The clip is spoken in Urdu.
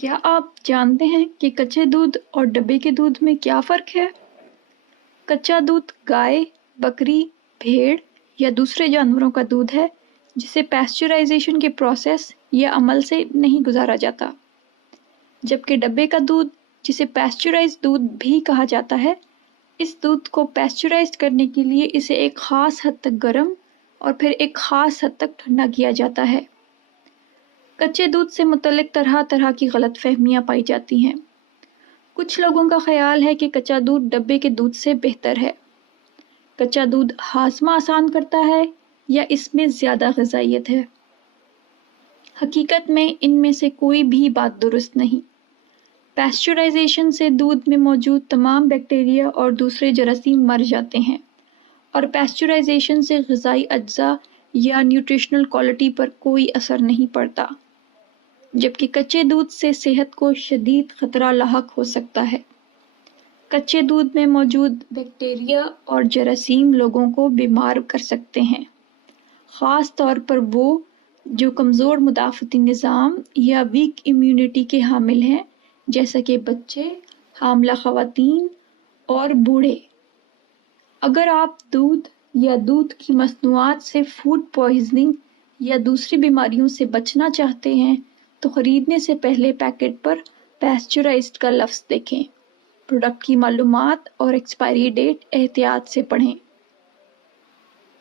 کیا آپ جانتے ہیں کہ کچے دودھ اور ڈبے کے دودھ میں کیا فرق ہے؟ کچا دودھ گائے، بکری، بھیڑ یا دوسرے جانوروں کا دودھ ہے جسے پیسچرائزیشن کے پروسیس یا عمل سے نہیں گزارا جاتا، جبکہ ڈبے کا دودھ جسے پیسچرائز دودھ بھی کہا جاتا ہے، اس دودھ کو پیسچرائز کرنے کے لیے اسے ایک خاص حد تک گرم اور پھر ایک خاص حد تک ٹھنڈا کیا جاتا ہے۔ کچے دودھ سے متعلق طرح طرح کی غلط فہمیاں پائی جاتی ہیں۔ کچھ لوگوں کا خیال ہے کہ کچا دودھ ڈبے کے دودھ سے بہتر ہے۔ کچا دودھ ہاضمہ آسان کرتا ہے یا اس میں زیادہ غذائیت ہے۔ حقیقت میں ان میں سے کوئی بھی بات درست نہیں۔ پیسچرائزیشن سے دودھ میں موجود تمام بیکٹیریا اور دوسرے جراثیم مر جاتے ہیں، اور پیسچرائزیشن سے غذائی اجزاء یا نیوٹریشنل کوالٹی پر کوئی اثر نہیں پڑتا، جبکہ کچے دودھ سے صحت کو شدید خطرہ لاحق ہو سکتا ہے۔ کچے دودھ میں موجود بیکٹیریا اور جراثیم لوگوں کو بیمار کر سکتے ہیں، خاص طور پر وہ جو کمزور مدافعتی نظام یا ویک امیونٹی کے حامل ہیں، جیسا کہ بچے، حاملہ خواتین اور بوڑھے۔ اگر آپ دودھ یا دودھ کی مصنوعات سے فوڈ پوائزننگ یا دوسری بیماریوں سے بچنا چاہتے ہیں تو خریدنے سے پہلے پیکٹ پر پیسچرائزڈ کا لفظ دیکھیں۔ پروڈکٹ کی معلومات اور ایکسپائری ڈیٹ احتیاط سے پڑھیں۔